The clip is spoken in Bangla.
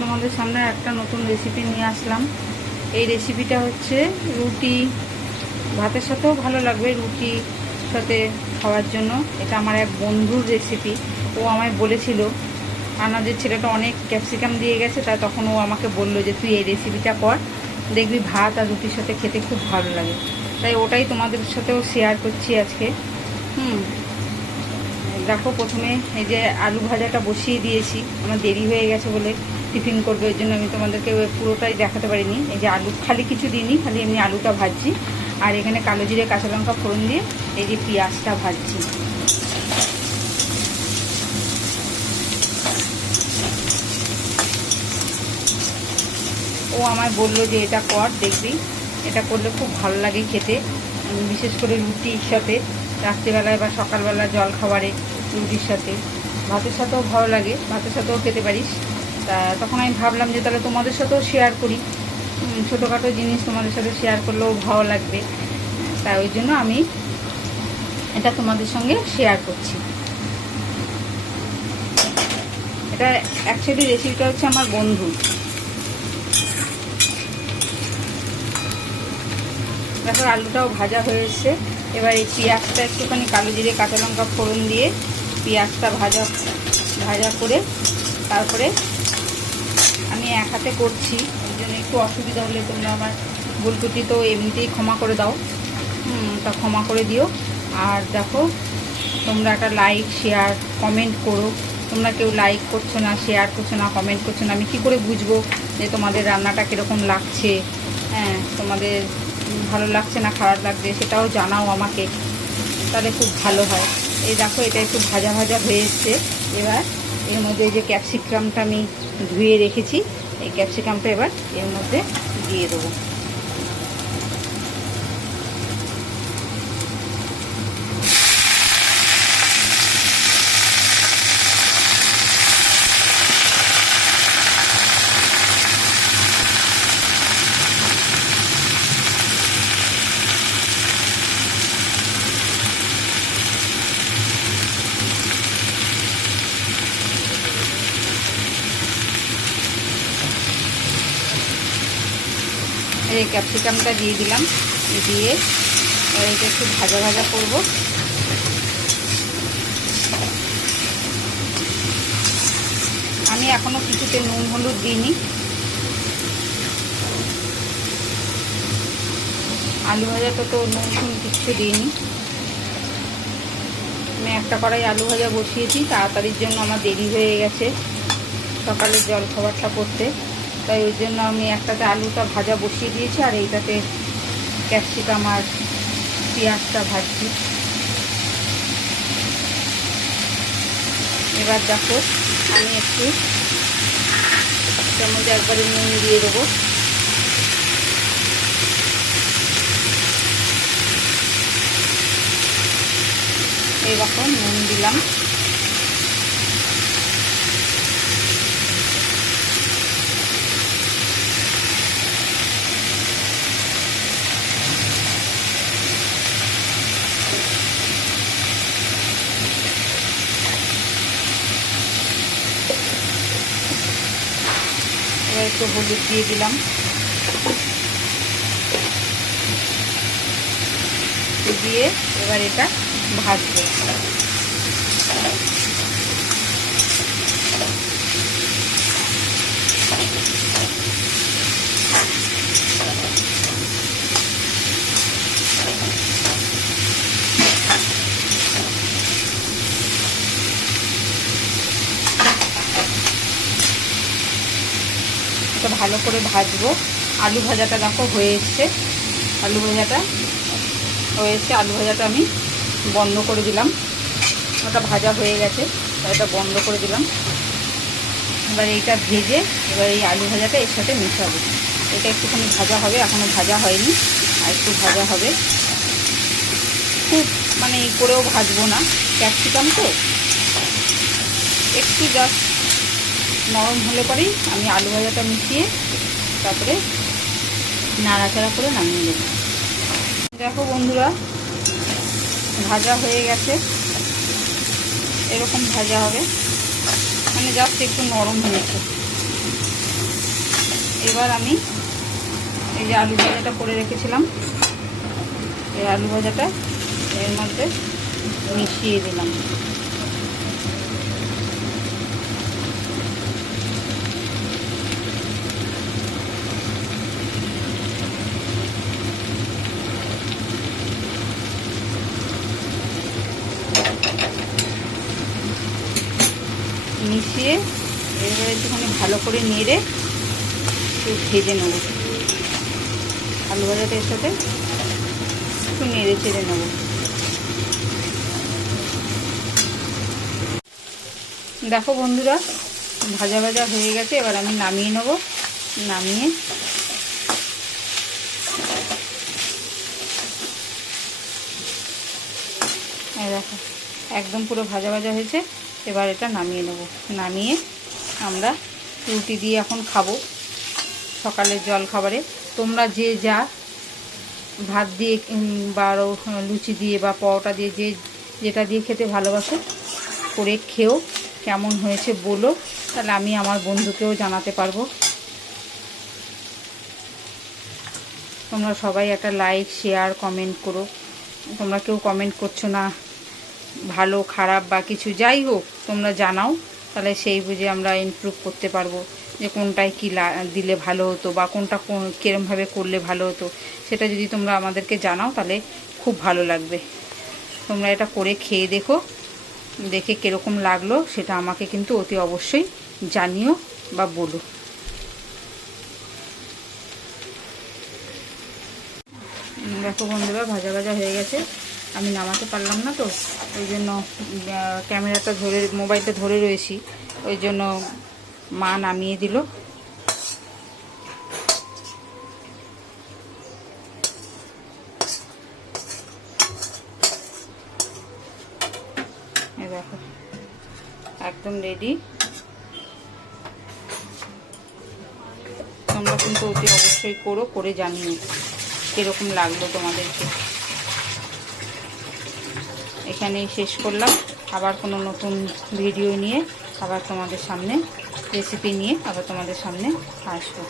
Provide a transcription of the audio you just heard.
তোমাদের সামনে একটা নতুন রেসিপি নিয়ে আসলাম। এই রেসিপিটা হচ্ছে রুটি ভাতের সাথেও ভালো লাগবে, রুটি সাথে খাওয়ার জন্য। এটা আমার এক বন্ধুর রেসিপি। ও আমায় বলেছিল, আনাজের ছেলেটা অনেক ক্যাপসিকাম দিয়ে গেছে, তাই তখন ও আমাকে বলল যে তুই এই রেসিপিটা কর, দেখবি ভাত আর রুটির সাথে খেতে খুব ভালো লাগে। তাই ওটাই তোমাদের সাথেও শেয়ার করছি আজকে। দেখো, প্রথমে এই যে আলু ভাজাটা বসিয়ে দিয়েছি, আমার দেরি হয়ে গেছে বলে টিফিন করবে, ওই জন্য আমি তোমাদেরকে পুরোটাই দেখাতে পারিনি। এই যে আলু খালি কিছু দিইনি, খালি এমনি আলুটা ভাজছি। আর এখানে কালো জিরে কাঁচা লঙ্কা ফোড়ন দিয়ে এই যে পেঁয়াজটা ভাজছি। ও আমায় বললো যে এটা কর, দেখবি এটা করলে খুব ভালো লাগে খেতে, বিশেষ করে রুটির সাথে, রাত্রিবেলায় বা সকালবেলা জল খাবারে রুটির সাথে, ভাতের সাথেও ভালো লাগে, ভাতের সাথেও খেতে পারিস। তা তখন আমি ভাবলাম যে তাহলে তোমাদের সাথেও শেয়ার করি, ছোটোখাটো জিনিস তোমাদের সাথে শেয়ার করলেও ভালো লাগবে। তাই ওই জন্য আমি এটা তোমাদের সঙ্গে শেয়ার করছি। এটা অ্যাকচুয়ালি রেসিপিটা হচ্ছে আমার বন্ধু। দেখো, আলুটাও ভাজা হয়ে এসছে। এবার এই পেঁয়াজটা একটুখানি কালো জিরে কাঁচা লঙ্কা ফোড়ন দিয়ে পেঁয়াজটা ভাজা করে তারপরে আমি এক হাতে করছি, ওই জন্য একটু অসুবিধা হলে তোমরা আমার ভুল ত্রুটি তো এমনিতেই ক্ষমা করে দাও, তা ক্ষমা করে দিও। আর দেখো, তোমরা একটা লাইক শেয়ার কমেন্ট করো। তোমরা কেউ লাইক করছো না, শেয়ার করছো না, কমেন্ট করছো না, আমি কী করে বুঝবো যে তোমাদের রান্নাটা কীরকম লাগছে? তোমাদের ভালো লাগছে না খারাপ লাগছে সেটাও জানাও আমাকে, তাহলে খুব ভালো হয়। এই দেখো, এটা একটু ভাজা ভাজা হয়ে এসছে। এবার এর মধ্যে এই যে ক্যাপসিকামটা আমি ধুয়ে রেখেছি, এই ক্যাপসিকামটা এবার এর মধ্যে দিয়ে দেবো। এই ক্যাপসিকামটা দিয়ে দিলাম, দিয়ে এটা একটু ভাজা ভাজা করব। আমি এখনো কিছুতে নুন হলুদ দিইনি। আলু ভাজাটা তো নুন টুন কিচ্ছু দিইনি। আমি একটা কড়াই আলু ভাজা বসিয়েছি, তাড়াতাড়ির জন্য আমার দেরি হয়ে গেছে সকালের জল খাবারটা করতে, তাই ওই জন্য আমি একটাতে আলুটা ভাজা বসিয়ে দিয়েছি আর এইটাতে ক্যাপসিকাম আর পেঁয়াজটা ভাজছি। এবার দেখো, আমি একটু চামচ একবারে নুন দিয়ে দেবো। এই দেখো, নুন দিলাম। এবার একটু হলুদ দিয়ে দিলাম, দিয়ে এবার এটা ভাজবো। এটা ভালো করে ভাজবো। আলু ভাজাটা দেখো হয়ে এসছে, আলু ভাজাটা আমি বন্ধ করে দিলাম। ওটা ভাজা হয়ে গেছে, এটা বন্ধ করে দিলাম। এবার এইটা ভেজে এবার এই আলু ভাজাটা এর সাথে মেশাবো। এটা একটুখানি ভাজা হবে, এখনও ভাজা হয়নি, আর একটু ভাজা হবে। খুব মানে এই করেও ভাজবো না, ক্যাপসিকাম তো একটু জাস্ট নরম হলে পরেই আমি আলু ভাজাটা মিশিয়ে তারপরে নাড়াচাড়া করে নামিয়ে দেবো। দেখো বন্ধুরা, ভাজা হয়ে গেছে, এরকম ভাজা হবে, মানে জাস্ট একটু নরম হয়েছে। এবার আমি এই যে আলু ভাজাটা করে রেখেছিলাম, এই আলু ভাজাটা এর মধ্যে মিশিয়ে দিলাম। মিশিয়ে এবারে একটুখানি ভালো করে নেড়ে একটু ভেজে নেব। আলু ভাজাটা এর সাথে একটু নেড়ে চেড়ে নেব। দেখো বন্ধুরা, ভাজা ভাজা হয়ে গেছে। এবার আমি নামিয়ে নেব। নামিয়ে দেখো একদম পুরো ভাজা ভাজা হয়েছে। এবার এটা নামিয়ে নেব। নামিয়ে আমরা রুটি দিয়ে এখন খাবো সকালের জল খাবারে। তোমরা যে যা ভাত দিয়ে বা লুচি দিয়ে বা পরোটা দিয়ে যে যেটা দিয়ে খেতে ভালোবাসো করে খেও, কেমন হয়েছে বলো, তাহলে আমি আমার বন্ধুকেও জানাতে পারবো। তোমরা সবাই একটা লাইক শেয়ার কমেন্ট করো। তোমরা কেউ কমেন্ট করছো না, ভালো খারাপ বা কিছু যাই হোক তোমরা জানাও, তাহলে সেই বুঝে আমরা ইমপ্রুভ করতে পারবো যে কোনটায় কী দিলে ভালো হতো বা কোনটা কীরমভাবে করলে ভালো হতো। সেটা যদি তোমরা আমাদেরকে জানাও তাহলে খুব ভালো লাগবে। তোমরা এটা করে খেয়ে দেখো, দেখে কীরকম লাগলো সেটা আমাকে কিন্তু অতি অবশ্যই জানিও বা বলো। দেখো বন্ধুরা, ভাজা ভাজা হয়ে গেছে। আমি নামাতে পারলাম না তো, ওই জন্য ক্যামেরাটা ধরে মোবাইলটা ধরে রয়েছি, ওই জন্য মা নামিয়ে দিল। দেখো একদম রেডি। তোমরা কিন্তু অতি অবশ্যই করো, করে জানিও কীরকম লাগলো তোমাদেরকে। এখানেই শেষ করলাম। আবার কোনো নতুন ভিডিও নিয়ে আবার তোমাদের সামনে, রেসিপি নিয়ে আবার তোমাদের সামনে আসবো।